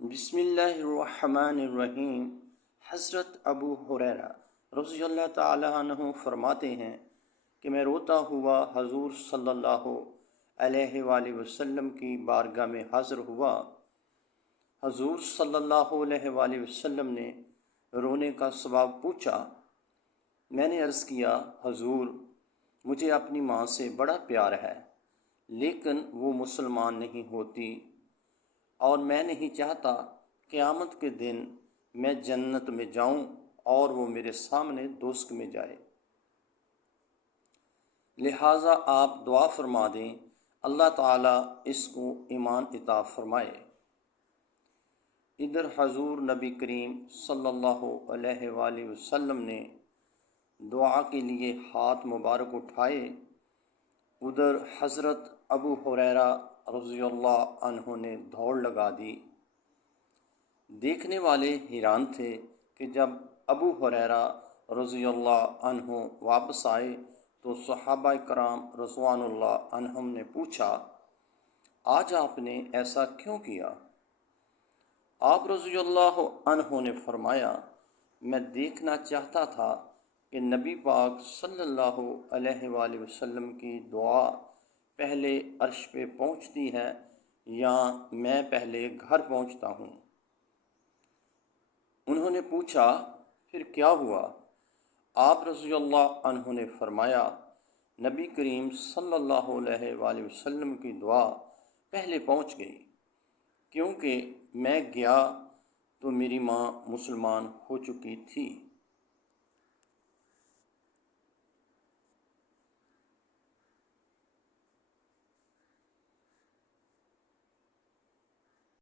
بسم اللہ الرحمن الرحیم۔ حضرت ابو ہریرہ رضی اللہ تعالیٰ عنہ فرماتے ہیں کہ میں روتا ہوا حضور صلی اللہ علیہ وآلہ وسلم کی بارگاہ میں حاضر ہوا۔ حضور صلی اللہ علیہ وآلہ وسلم نے رونے کا سبب پوچھا۔ میں نے عرض کیا، حضور، مجھے اپنی ماں سے بڑا پیار ہے، لیکن وہ مسلمان نہیں ہوتی، اور میں نہیں چاہتا قیامت کے دن میں جنت میں جاؤں اور وہ میرے سامنے دوزخ میں جائے، لہٰذا آپ دعا فرما دیں اللہ تعالیٰ اس کو ایمان عطا فرمائے۔ ادھر حضور نبی کریم صلی اللہ علیہ وآلہ وسلم نے دعا کے لیے ہاتھ مبارک اٹھائے، ادھر حضرت ابو ہریرہ رضی اللہ عنہ نے دوڑ لگا دی۔ دیکھنے والے حیران تھے کہ جب ابو ہریرہ رضی اللہ عنہ واپس آئے تو صحابہ کرام رضوان اللہ عنہم نے پوچھا، آج آپ نے ایسا کیوں کیا؟ آپ رضی اللہ عنہ نے فرمایا، میں دیکھنا چاہتا تھا کہ نبی پاک صلی اللہ علیہ وآلہ وسلم کی دعا پہلے عرش پہ پہنچتی ہے یا میں پہلے گھر پہنچتا ہوں۔ انہوں نے پوچھا، پھر کیا ہوا؟ آپ رضی اللہ عنہ نے فرمایا، نبی کریم صلی اللہ علیہ وآلہ وسلم کی دعا پہلے پہنچ گئی، کیونکہ میں گیا تو میری ماں مسلمان ہو چکی تھی۔